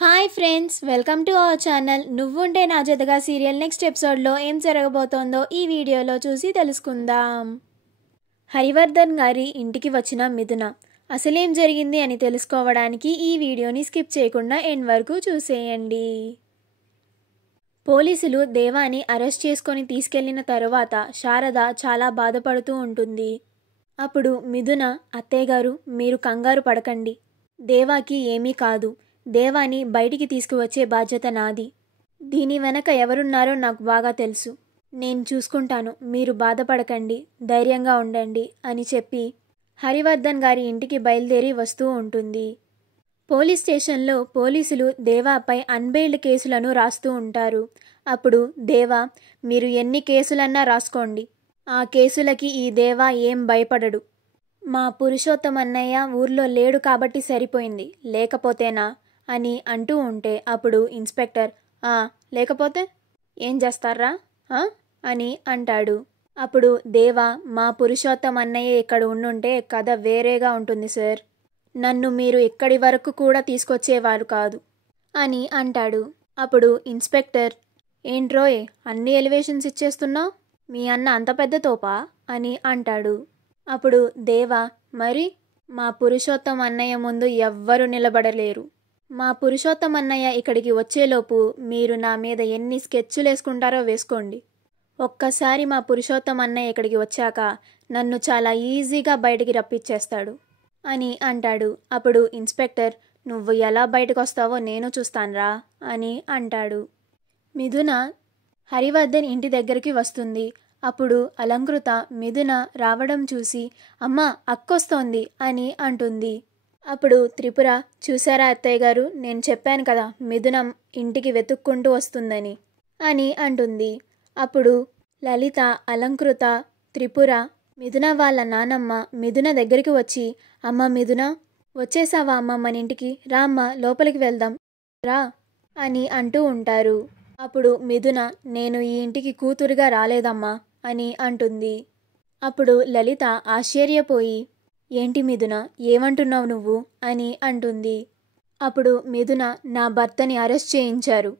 Hi friends, welcome to our channel. నువ్వుంటే నా జతగా సీరియల్ నెక్స్ట్ ఎపిసోడ్లో ఏం జరగబోతోందో ఈ వీడియోలో చూసి తెలుసుకుందాం. హరివర్ధన్ గారి ఇంటికి వచ్చిన మిథున అసలేం జరిగింది అని తెలుసుకోవడానికి ఈ వీడియోని స్కిప్ చేయకుండా ఎండ్ వరకు చూసేయండి. పోలీసులు దేవాని అరెస్ట్ చేసుకొని తీసుకెళ్లిన తరువాత శారద చాలా బాధపడుతూ ఉంటుంది. అప్పుడు మిథున, అత్తయ్య గారు మీరు కంగారు పడకండి, దేవాకి ఏమీ కాదు, దేవాని బయటికి తీసుకువచ్చే బాధ్యత నాది. దీని వెనక ఎవరున్నారో నాకు బాగా తెలుసు, నేను చూసుకుంటాను, మీరు బాధపడకండి, ధైర్యంగా ఉండండి అని చెప్పి హరివర్ధన్ గారి ఇంటికి బయలుదేరి వస్తూ ఉంటుంది. పోలీస్ స్టేషన్లో పోలీసులు దేవాపై అన్బెయిల్డ్ కేసులను రాస్తూ ఉంటారు. అప్పుడు దేవా, మీరు ఎన్ని కేసులన్నా రాసుకోండి, ఆ కేసులకి ఈ దేవా ఏం భయపడడు. మా పురుషోత్తం అన్నయ్య ఊర్లో లేడు కాబట్టి సరిపోయింది, లేకపోతేనా అని అంటూ ఉంటే అప్పుడు ఇన్స్పెక్టర్, లేకపోతే ఏం చేస్తారా అని అంటాడు. అప్పుడు దేవా, మా పురుషోత్తం అన్నయ్య ఇక్కడ ఉండుంటే కథ వేరేగా ఉంటుంది సార్, నన్ను మీరు ఇక్కడి వరకు కూడా తీసుకొచ్చేవారు కాదు అని అంటాడు. అప్పుడు ఇన్స్పెక్టర్, ఏంట్రోయ్ అన్ని ఎలివేషన్స్ ఇచ్చేస్తున్నావు, మీ అన్న అంత పెద్ద తోపా అని అంటాడు. అప్పుడు దేవా, మరి మా పురుషోత్తం అన్నయ్య ముందు ఎవ్వరూ నిలబడలేరు, మా పురుషోత్తం అన్నయ్య ఇక్కడికి వచ్చేలోపు మీరు నా మీద ఎన్ని స్కెచ్చులు వేసుకుంటారో వేసుకోండి, ఒక్కసారి మా పురుషోత్తం అన్నయ్య ఇక్కడికి వచ్చాక నన్ను చాలా ఈజీగా బయటికి రప్పించేస్తాడు అని అంటాడు. అప్పుడు ఇన్స్పెక్టర్, నువ్వు ఎలా బయటకు వస్తావో నేను చూస్తాన్రా అని అంటాడు. మిథున హరివర్ధన్ ఇంటి దగ్గరికి వస్తుంది. అప్పుడు అలంకృత మిథున రావడం చూసి, అమ్మా అక్కొస్తోంది అని అంటుంది. అప్పుడు త్రిపుర, చూసారా అత్తయ్య గారు, నేను చెప్పాను కదా మిథున ఇంటికి వెతుక్కుంటూ వస్తుందని అని అంటుంది. అప్పుడు లలిత, అలంకృత, త్రిపుర మిథున వాళ్ళ నానమ్మ మిథున దగ్గరికి వచ్చి, అమ్మ మిథున వచ్చేసావా అమ్మ మన ఇంటికి, రా అమ్మ లోపలికి వెళ్దాం రా అని అంటూ ఉంటారు. అప్పుడు మిథున, నేను ఈ ఇంటికి కూతురుగా రాలేదమ్మా అని అంటుంది. అప్పుడు లలిత ఆశ్చర్యపోయి, ఏంటి మిథున ఏమంటున్నావు నువ్వు అని అంటుంది. అప్పుడు మిథున, నా భర్తని అరెస్ట్ చేయించారు,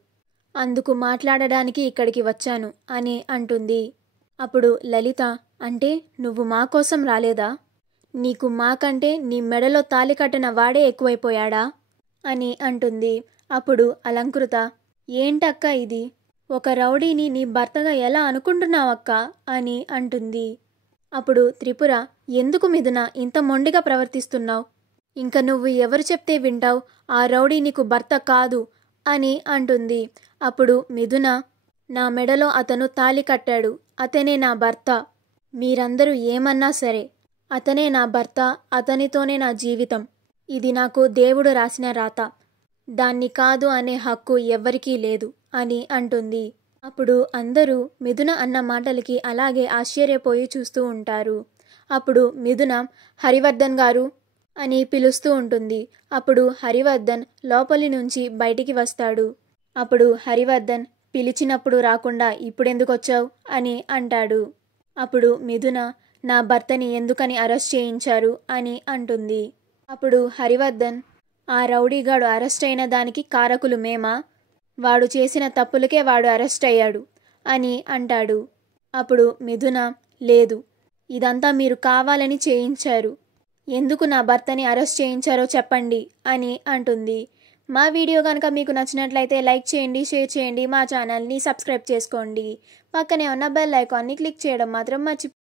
అందుకు మాట్లాడడానికి ఇక్కడికి వచ్చాను అని అంటుంది. అప్పుడు లలిత, అంటే నువ్వు మా కోసం రాలేదా, నీకు మాకంటే నీ మెడలో తాళి కట్టిన వాడే ఎక్కువైపోయాడా అని అంటుంది. అప్పుడు అలంకృత, ఏంటక్క ఇది, ఒక రౌడీని నీ భర్తగా ఎలా అనుకుంటున్నావక్క అని అంటుంది. అప్పుడు త్రిపుర, ఎందుకు మిథున ఇంత మొండిగా ప్రవర్తిస్తున్నావు, ఇంక నువ్వు ఎవరు చెప్తే వింటావు, ఆ రౌడీ నీకు భర్త కాదు అని అంటుంది. అప్పుడు మిథున, నా మెడలో అతను తాళి కట్టాడు, అతనే నా భర్త, మీరందరూ ఏమన్నా సరే అతనే నా భర్త, అతనితోనే నా జీవితం, ఇది నాకు దేవుడు రాసిన రాత, దాన్ని కాదు అనే హక్కు ఎవ్వరికీ లేదు అని అంటుంది. అప్పుడు అందరూ మిథున అన్న మాటలకి అలాగే ఆశ్చర్యపోయి చూస్తూ ఉంటారు. అప్పుడు మిథున, హరివర్ధన్ గారు అని పిలుస్తూ ఉంటుంది. అప్పుడు హరివర్ధన్ లోపలి నుంచి బయటికి వస్తాడు. అప్పుడు హరివర్ధన్, పిలిచినప్పుడు రాకుండా ఇప్పుడెందుకు వచ్చావు అని అంటాడు. అప్పుడు మిథున, నా భర్తని ఎందుకని అరెస్ట్ చేయించారు అని అంటుంది. అప్పుడు హరివర్ధన్, ఆ రౌడీగాడు అరెస్ట్ అయిన దానికి కారకులు మేమా, వాడు చేసిన తప్పులకే వాడు అరెస్ట్ అయ్యాడు అని అంటాడు. అప్పుడు మిథున, లేదు, ఇదంతా మీరు కావాలని చేయించారు, ఎందుకు నా భర్తని అరెస్ట్ చేయించారో చెప్పండి అని అంటుంది. మా వీడియో కనుక మీకు నచ్చినట్లయితే లైక్ చేయండి, షేర్ చేయండి, మా ఛానల్ని సబ్స్క్రైబ్ చేసుకోండి, పక్కనే ఉన్న బెల్ ఐకాన్ని క్లిక్ చేయడం మాత్రం మర్చిపోండి.